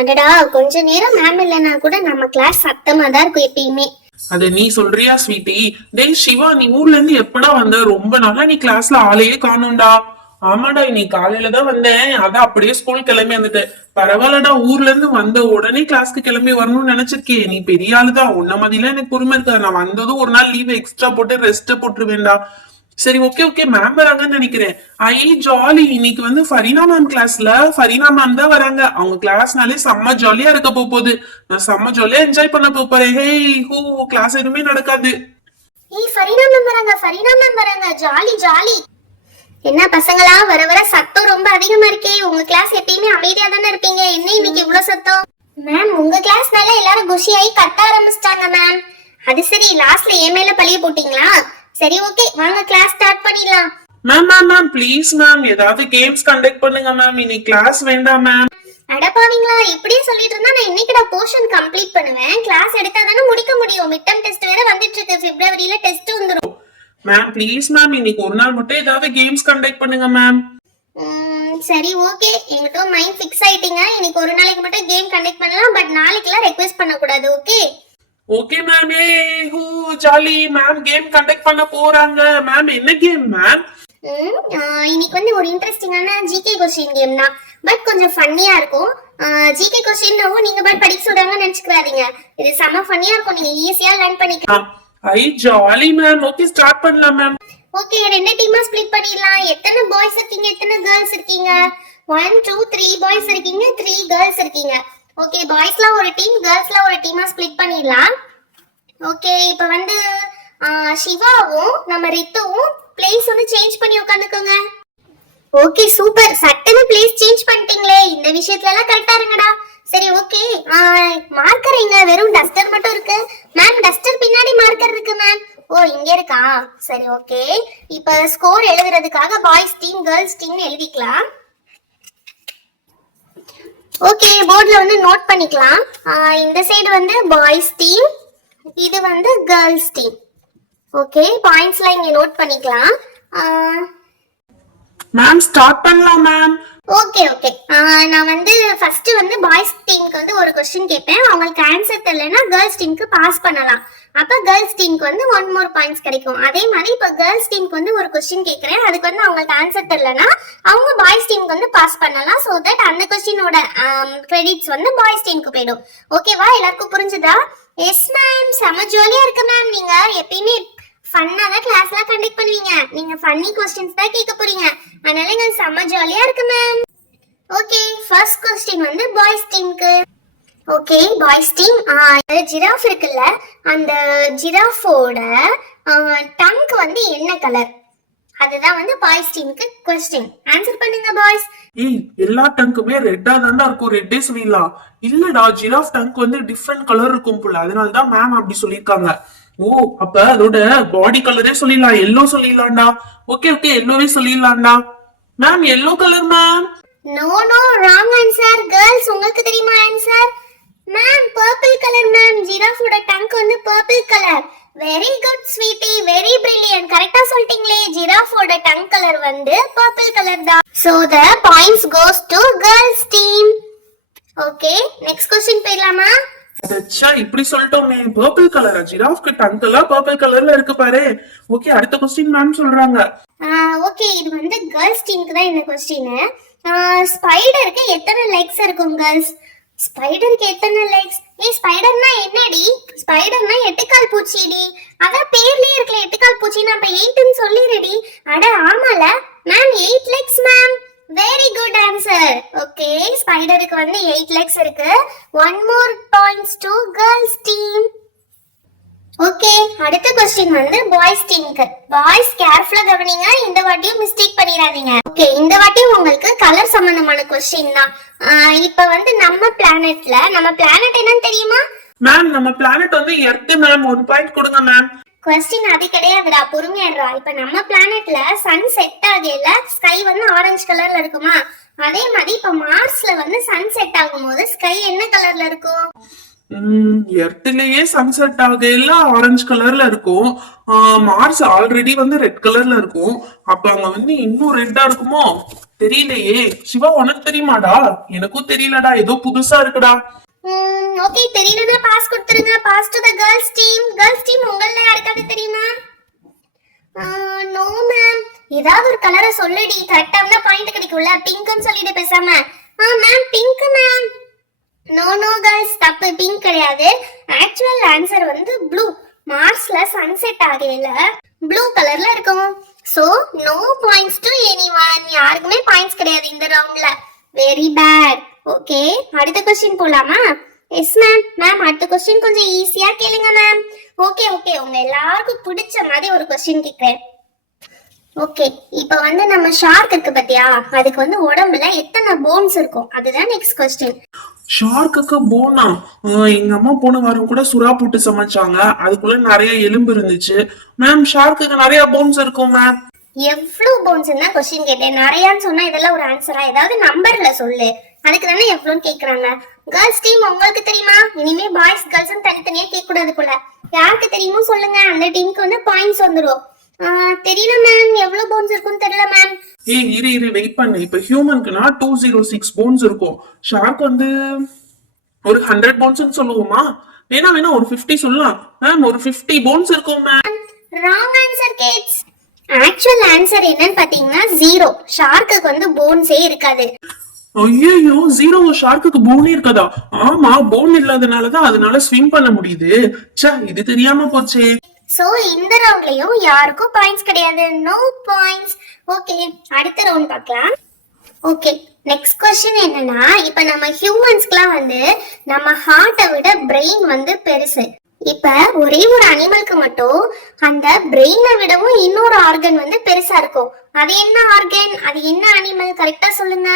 அடடா, கொஞ்ச நேரம் மேம் இல்லைன்னா கூட நம்ம கிளாஸ் சத்தமா தான் இருக்கும் எப்பயுமே. அத நீ சொல்றியா ஸ்வீட்டி? டேய் சிவா, நீ ஊர்ல இருந்து எப்படா வந்த? ரொம்ப நாளா நீ கிளாஸ்ல ஆளையே காணோம்டா. ஆமாடா, நீ காலையில தான் வந்தேன், அதான் அப்படியே ஸ்கூல் கிளம்பி வந்துட்டேன். பரவாயில்லடா, ஊர்ல இருந்து வந்த உடனே கிளாஸ்க்கு கிளம்பி வரணும்னு நினைச்சிருக்கேன். நீ பெரிய ஆளுதான், உன்ன மாதிரிலாம் எனக்கு பொறுமை இருக்காது. நான் வந்ததும் ஒரு நாள் லீவ் எக்ஸ்ட்ரா போட்டு ரெஸ்ட் போட்டுருவேன்டா. சரி, ஓகே ஓகே, மேம் வராங்கன்னு நினைக்கிறேன். ஐ ஜாலி, இன்னைக்கு வந்து ஃபரீனா மேம் கிளாஸ்ல ஃபரீனா மேம் தான் வராங்க. அவங்க கிளாஸ்னாலே செம்ம ஜாலியா இருக்க போகுது. நான் செம்ம ஜாலியா என்ஜாய் பண்ண போறேன். ஹே ஹூ, கிளாஸ் எதுவுமே நடக்காது. ஏய், ஃபரீனா மேம் வராங்க, ஃபரீனா மேம் வராங்க, ஜாலி ஜாலி. என்ன பசங்களா, வர வர சத்தம் ரொம்ப அதிகமா இருக்கே. உங்க கிளாஸ் எப்பயுமே அமைதியா தானே இருப்பீங்க, என்ன இன்னைக்கு இவ்வளவு சத்தம்? மேம், உங்க கிளாஸ்னால எல்லாரும் குஷியாயி கத்த ஆரம்பிச்சிட்டாங்க மேம். அது சரி, லாஸ்ட்ல என் மேல பழிய போட்டீங்களா? சரி, ஓகே, வாங்க கிளாஸ் ஸ்டார்ட் பண்ணிடலாம். Ma'am ma'am ma'am please ma'am, ஏதாவது கேம்ஸ் கண்டக்ட் பண்ணுங்க மேம். இன்னைக்கு கிளாஸ் வேண்டாம் மேம். அடப்பாவீங்களா, இப்படியே சொல்லிட்டு இருந்தா நான் இன்னைக்குடா போர்ஷன் கம்ப்ளீட் பண்ணுவேன். கிளாஸ் எடுத்தா தானே முடிக்க முடியும். மிட் டர்ம் டெஸ்ட் வேற வந்துட்டு இருக்கு, பிப்ரவரியில டெஸ்ட் வந்துரும். மேம் ப்ளீஸ் மேம், இன்னைக்கு ஒரு நாள் மட்டும் ஏதாவது கேம்ஸ் கண்டக்ட் பண்ணுங்க மேம். சரி, ஓகே, என்கிட்ட மைண்ட் ஃபிக்ஸ் ஆயிட்டீங்க. இன்னைக்கு ஒரு நாளைக்கு மட்டும் கேம் கண்டக்ட் பண்ணலாம், பட் நாளைக்குலாம் ரெக்வெஸ்ட் பண்ண கூடாது. Okay okay ma'am. A who, jolly. Ma'am game conduct பண்ண போறாங்க. மேம் என்ன கேம் மேம்? இன்னைக்கு வந்து ஒரு இன்ட்ரெஸ்டிங்கான ஜிகே क्वेश्चन கேம் தான், பட் கொஞ்சம் ஃபன்னியா இருக்கும். ஜிகே क्वेश्चनவும் நீங்க பட் படிக்க சொல்றாங்கன்னு நினைச்சுக்காதீங்க. இது செம ஃபன்னியா இருக்கும், நீங்க ஈஸியா லேர்ன் பண்ணிக்கலாம். ஐ ஜாலி மேம். ஓகே, ஸ்டார்ட் பண்ணலாம் மேம். ஓகே, ரெண்டு டீமா ஸ்ப்ளிட் பண்ணிடலாம். எத்தனை பாய்ஸ் இருக்கீங்க, எத்தனை கேர்ள்ஸ் இருக்கீங்க? 1 2 3 பாய்ஸ் இருக்கீங்க, 3 கேர்ள்ஸ் இருக்கீங்க. ஓகே, பாய்ஸ்ல ஒரு டீம், கேர்ள்ஸ்ல ஒரு டீமா ஸ்ப்ளிட் பண்ணிடலாம். ஓகே, இப்போ வந்து சிவாவும் நம்ம ரித்துவும் பிளேஸ் வந்து சேஞ்ச் பண்ணி உட்காந்துக்கோங்க. ஓகே, சூப்பர், சட்டன பிளேஸ் சேஞ்ச் பண்ணிட்டீங்களே. இந்த விஷயத்துல எல்லாம் கரெக்டா இருங்கடா. சரி, ஓகே, மார்க்கர் எங்க? வெறும் டஸ்டர் மட்டும் இருக்கு மேம். டஸ்டர் பின்னாடி மார்க்கர் இருக்கு மேம். ஓ, இங்க இருக்கா? சரி, ஓகே. இப்போ ஸ்கோர் எழுதுறதுக்காக பாய்ஸ் டீம் கேர்ள்ஸ் டீம் எழுதிக்கலாம். ஓகே, போர்ட்ல வந்து நோட் பண்ணிக்கலாம். இந்த சைடு வந்து பாய்ஸ் டீம், இது வந்து கேர்ள்ஸ் டீம். ஓகே, பாயிண்ட்ஸ்லாம் இங்க நோட் பண்ணிக்கலாம். மேம் ஸ்டார்ட் பண்ணலாம் மேம். ஓகே ஓகே, நான் வந்து ஃபர்ஸ்ட் வந்து பாய்ஸ் டீமுக்கு வந்து ஒரு क्वेश्चन கேட்பேன். அவங்களுக்கு ஆன்சர் தெரியலனா கேர்ள்ஸ் டீமுக்கு பாஸ் பண்ணலாம். அப்ப கேர்ள்ஸ் டீமுக்கு வந்து 1 more பாயிண்ட்ஸ் கிடைக்கும். அதே மாதிரி இப்ப கேர்ள்ஸ் டீமுக்கு வந்து ஒரு क्वेश्चन கேக்குறேன், அதுக்கு வந்து அவங்களுக்கு ஆன்சர் தெரியலனா அவங்க பாய்ஸ் டீமுக்கு வந்து பாஸ் பண்ணலாம். சோ தட் அந்த क्वेश्चनோட கிரெடிட்ஸ் வந்து பாய்ஸ் டீமுக்கு போய்டும். ஓகேவா? எல்லாருக்கும் புரிஞ்சுதா? எஸ் மேம், செம ஜாலியா இருக்கு மேம். நீங்க எப்பயுமே ஃபன்னா தான் கிளாஸ்லாம் கண்டக்ட் பண்ணுவீங்க. நீங்க ஃபன்னி क्वेश्चंस தான் கேட்க போறீங்க, அதனால இங்க செம ஜாலியா இருக்கு மேம். ஓகே, ஃபர்ஸ்ட் क्वेश्चन வந்து பாய்ஸ் டீமுக்கு. ஓகே, பாய்ஸ் டீம், ஜிராஃப் இருக்குல்ல, அந்த ஜிராஃபோட டங்க் வந்து என்ன கலர்? அதுதான் வந்து பாய்ஸ் டீமுக்கு क्वेश्चन. ஆன்சர் பண்ணுங்க பாய்ஸ். ஏய், எல்லா டங்குமே ரெட்டா தான்டா இருக்கும், ரெட்டே சொல்லிடலாம். இல்லடா, ஜிராஃப் டங்க் வந்து டிஃபரண்ட் கலர் இருக்கும் போல, அதனால தான் மேம் அப்படி சொல்லிருக்காங்க. ஓ, அப்ப அதோட பாடி கலரே சொல்லிடலாம், எல்லோ சொல்லிடலாம்டா. ஓகே ஓகே, எல்லோவே சொல்லிடலாம்டா. Ma'am yellow colour ma'am. No no, wrong answer. Girls, உங்களுக்கு தெரியுமா answer? Ma'am, purple colour ma'am. ஜிராஃபோட டங்க் வந்து purple colour. Very good sweetie, very brilliant. கரெக்ட்டா சொல்லிட்டீங்களே. ஜிராஃபோட டங்க் கலர் வந்து பர்பிள் கலர் தான். So the points goes to girls team. Okay, next question போயிடலாமா? அச்சா, இப்படி சொல்லிட்டோமே. பர்பிள் கலரா? ஜிராஃப்க்கு டங்கெல்லாம் பர்பிள் கலர்ல இருக்கு பாரு. ஓகே, அடுத்த क्वेश्चन மேம் சொல்றாங்க. ஓகே, இது வந்து கேர்ள்ஸ் டீமுக்கு தான் இந்த क्वेश्चन. ஸ்பைடருக்கு எத்தனை லெக்ஸ் இருக்கும் கேர்ள்ஸ்? ஸ்பைடருக்கு எத்தனை லெக்ஸ்? ஏய், ஸ்பைடர்னா என்னடி? ஸ்பைடர்னா எட்டுக்கால் பூச்சிடி. அதான் பேர்லயே இருக்கல எட்டுக்கால் பூச்சி. நான் அப்ப 8 ன்னு சொல்லிரடி. அட ஆமால ma'am, 8 legs ma'am. Very good answer. Okay, ஸ்பைடருக்கு வந்து 8 லெக்ஸ் இருக்கு. 1 more points to girls team. Okay, அடுத்த क्वेश्चन வந்து பாய்ஸ் டீமுக்கு. பாய்ஸ் கேர்ஃபுல்லா கவனிங்க, இந்த வாட்டியும் மிஸ்டேக் பண்ணிராதீங்க. ஓகே, இந்த வாட்டியும் உங்களுக்கு கலர் சம்பந்தமான क्वेश्चन தான். இப்போ வந்து நம்ம பிளானெட்ல, நம்ம பிளானெட் என்னன்னு தெரியுமா? மேம், நம்ம பிளானெட் வந்து எர்த் மேம். 1 பாயிண்ட் கொடுங்க மேம். क्वेश्चन அது கிடையாதுடா, பொறுமையாடுறா. இப்ப நம்ம பிளானெட்ல சன் செட் ஆகல ஸ்கை வந்து ஆரஞ்சு கலர்ல இருக்குமா? அதே மாதிரி இப்ப மார்ஸ்ல வந்து சன் செட் ஆகும்போது ஸ்கை என்ன கலர்ல இருக்கும்? எர்த்லயே சன்செட் ஆகையில ஆரஞ்சு கலர்ல இருக்கும். மார்ஸ் ஆல்ரெடி வந்து ரெட் கலர்ல இருக்கும். அப்ப அங்க வந்து இன்னும் ரெட்டா இருக்குமோ தெரியலையே. சிவா உனக்கு தெரியுமாடா? எனக்கும் தெரியலடா, ஏதோ புதுசா இருக்குடா. ஓகே, தெரியலனா பாஸ் கொடுத்துருங்க. Pass to the girls team. Girls team உங்கள யாருக்காவது தெரியுமா? No ma'am. ஏதாவது ஒரு கலரை சொல்லுடி, கரெக்டான பாயிண்ட் கிடைக்கும்ல. பிங்க்னு சொல்லிட்டு பேசாம. Ma'am pink ma'am. No no girls, தப்பு, பிங்க் கிடையாது. ஆக்சுவல் ஆன்சர் வந்து ப்ளூ. மார்ஸ்ல சன்செட் ஆகையில ப்ளூ கலர்ல இருக்கும். So no points to anyone. யாருக்குமே பாயிண்ட்ஸ் கிடையாது இந்த ரவுண்ட்ல. Very bad. ஓகே, அடுத்த क्वेश्चन போலாமா? Yes ma'am. மேம் அடுத்த क्वेश्चन கொஞ்சம் ஈஸியா கேளுங்க மேம். ஓகே ஓகே, உங்க எல்லாருக்கும் பிடிச்ச மாதிரி ஒரு क्वेश्चन கேக்குறேன். ஓகே, இப்போ வந்து நம்ம ஷார்க் இருக்கு பாத்தியா, அதுக்கு வந்து உடம்புல எத்தனை போன்ஸ் இருக்கும்? அதுதான் நெக்ஸ்ட் क्वेश्चन. ஷார்க்குக்கு போனா? எங்க அம்மா போன வாரம் கூட சுறா போட்டு சமைச்சாங்க. அதுக்குள்ள நிறைய எலும்பு இருந்துச்சு. மேம் ஷார்க்குக்கு நிறைய போன்ஸ் இருக்கும் மேம். எவ்வளவு போன்ஸ் தான் क्वेश्चन கேட்டேன். நிறையான்னு சொன்னா இதெல்லாம் ஒரு ஆன்சரா? ஏதாவது நம்பர்ல சொல்லு. அதுக்கு தானே எவ்வளவுன்னு கேக்குறாங்க. கேர்ள்ஸ் டீம் உங்களுக்கு தெரியுமா? இனிமே பாய்ஸ் கேர்ள்ஸ் தனித்தனியா கேட்க கூடாது போல. யாருக்கு தெரியுமோ சொல்லுங்க, அந்த டீமுக்கு வந்து பாயிண்ட்ஸ் வந்துரும். தெரியல மேம், எவ்வளவு போன்ஸ் இருக்குன்னு தெரியல மேம். இரு வெயிட் பண்ணு. இப்ப ஹியூமனுக்குனா 206 போன்ஸ் இருக்கும். ஷார்க் வந்து ஒரு 100 போன்ஸ் சொல்லுவோமா? வேணா ஒரு 50 சொல்லலாம் மேம். ஒரு 50 போன்ஸ் இருக்கும் ma'am. Wrong answer kids. Actual answer என்னன்னு பாத்தீங்கன்னா 0. ஷார்க்குக்கு வந்து போன்ஸே இருக்காது. ஐயோ, 0 ஷார்க்குக்கு போனே இருக்காதா? ஆமா, போன் இல்லாதனாலதான் அதனால ஸ்விம் பண்ண முடியுது. ச்சே, இது தெரியாம போச்சே. சோ இந்த ரவுண்ட்லயும் யாருக்கும் பாயிண்ட்ஸ் கிடையாது. No points. ஓகே, அடுத்த ரவுண்ட் பார்க்கலாம். ஓகே, நெக்ஸ்ட் क्वेश्चन என்னன்னா, இப்ப நம்ம ஹியூமன்ஸ்க்குலாம் வந்து நம்ம ஹார்ட்டை விட பிரெயின் வந்து பெருசு. இப்ப ஒரே ஒரு அனிமலுக்கு மட்டும் அந்த பிரெயினை விடவும் இன்னொரு ஆர்கன் வந்து பெருசா இருக்கும். அது என்ன ஆர்கன்? அது என்ன அனிமல்? கரெக்டா சொல்லுங்க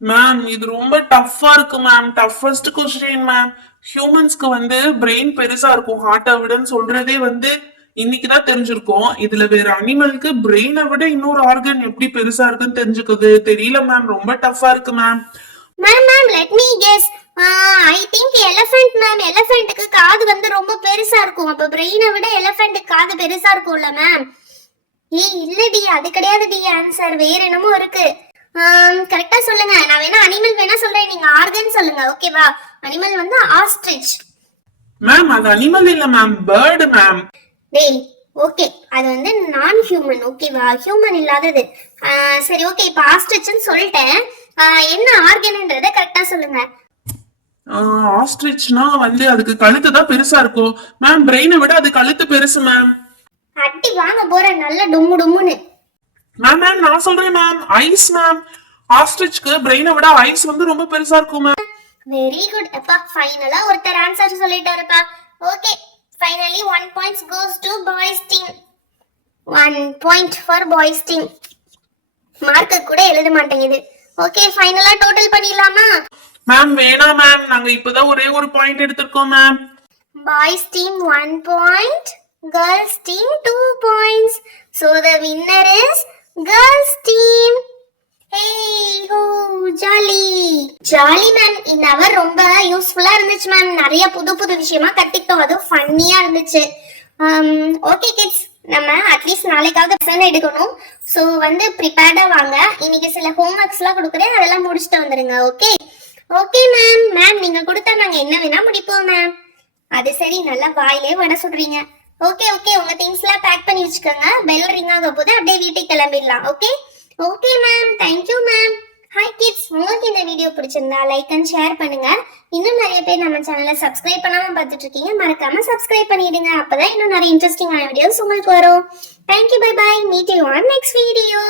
மேம். இது ரொம்ப டஃப்பா இருக்கு மேம். Toughest question ma'am. ஹியூமன்ஸ்க்கு வந்து பிரெயின் பெருசா இருக்கும் ஹார்ட்டை விடன்னு சொல்றதே வந்து இன்னைக்குதான் தெரிஞ்சிருக்கோம். இதுல வேற அனிமலுக்கு பிரெயினை விட இன்னொரு ஆர்கன் எப்படி பெருசா இருக்குன்னு தெரிஞ்சுக்குது தெரியல மேம். ரொம்ப டஃப்பா இருக்கு ma'am. Ma'am let me guess. I think elephant ma'am. எலிஃபென்ட்க்கு காது வந்து ரொம்ப பெருசா இருக்கும். அப்ப பிரெயினை விட எலிஃபென்ட்க்கு காது பெருசா இருக்கும்ல மேம். இல்லடி, அது கிடையாதுடி. ஆன்சர் வேற என்னமோ இருக்கு. கரெக்டா சொல்லுங்க. நான் வேணா அனிமல் வேணா சொல்றேன், நீங்க ஆர்கன் சொல்லுங்க. ஓகேவா? அனிமல் வந்து ஆஸ்ட்ரிச். மேம் அது அனிமல் இல்ல மேம், பேர்டு மேம். டேய், ஓகே, அது வந்து நான் ஹியூமன். ஓகேவா? ஹியூமன் இல்லாதது. சரி ஓகே, இப்போ ஆஸ்ட்ரிச்னு சொல்லிட்டேன். என்ன ஆர்கன்ன்றத கரெக்டா சொல்லுங்க. ஆஸ்ட்ரிச்னா வந்து அதுக்கு கழுத்து தான் பெருசா இருக்கும் மேம். பிரெயினை விட அது கழுத்து பெருசு மேம். அட்டி வாங்க போற நல்ல டும்மு டும்முன்னு. மேம் நான் சொல்றேன் மேம், ஐஸ் மேம். ஆஸ்ட்ரிச்க்கு பிரெயினை விட ஐஸ் வந்து ரொம்ப பெருசா இருக்கும் மேம். Very good. அப்பா ஃபைனலா ஒருத்தர் ஆன்சர் சொல்லிட்டாருப்பா. Okay, finally 1 points goes to boys team. 1 point for boys team. Mark கூட எழுத மாட்டேங்குது. ஓகே, ஃபைனலா டோட்டல் பண்ணிடலாமா? மேம் வேணாம் மேம், நாங்க இப்பதான் ஒரே ஒரு பாயிண்ட் எடுத்துக்கோம் ma'am. Boys team 1 point, girls team 2 points. So the winner is girls team. Hey ho, jolly ma'am. இந்த அவர் ரொம்ப யூஸ்ஃபுல்லா இருந்துச்சு மேம். நிறைய புது புது விஷயமா கத்துக்கிட்டோம். அதுவும் ஃபன்னியா இருந்துச்சு. ஓகே கிட்ஸ், நம்ம அட்லீஸ்ட் நாளைக்காவது பசங்க எடுக்கணும். ஸோ வந்து ப்ரிப்பேர்டா வாங்க. இன்னைக்கு சில ஹோம்ஒர்க்ஸ்லாம் கொடுக்குறேன், அதெல்லாம் முடிச்சுட்டு வந்துருங்க. Okay okay ma'am. மேம் நீங்க கொடுத்தா நாங்க என்ன வேணா முடிப்போம் மேம். அது சரி, நல்லா வாயிலே வட சொல்றீங்க. ஓகே ஓகே, உங்க திங்ஸ் எல்லாம் பேக் பண்ணி வச்சுக்கோங்க. பெல் ரிங் ஆக போது அப்படியே வீட்டுக்கு கிளம்பிடலாம். Okay okay ma'am, thank you ma'am. Hi kids, உங்களுக்கு இந்த வீடியோ பிடிச்சிருந்தா லைக் அண்ட் ஷேர் பண்ணுங்க. இன்னும் நிறைய பேர் நம்ம சேனலை சப்ஸ்கிரைப் பண்ணாம பார்த்துட்டு இருக்கீங்க. மறக்காம சப்ஸ்கிரைப் பண்ணிடுங்க. அப்பதான் இன்னும் நிறைய இன்ட்ரெஸ்டிங்கான வீடியோஸ் உங்களுக்கு வரும். Thank you, bye bye. Meet you on next video.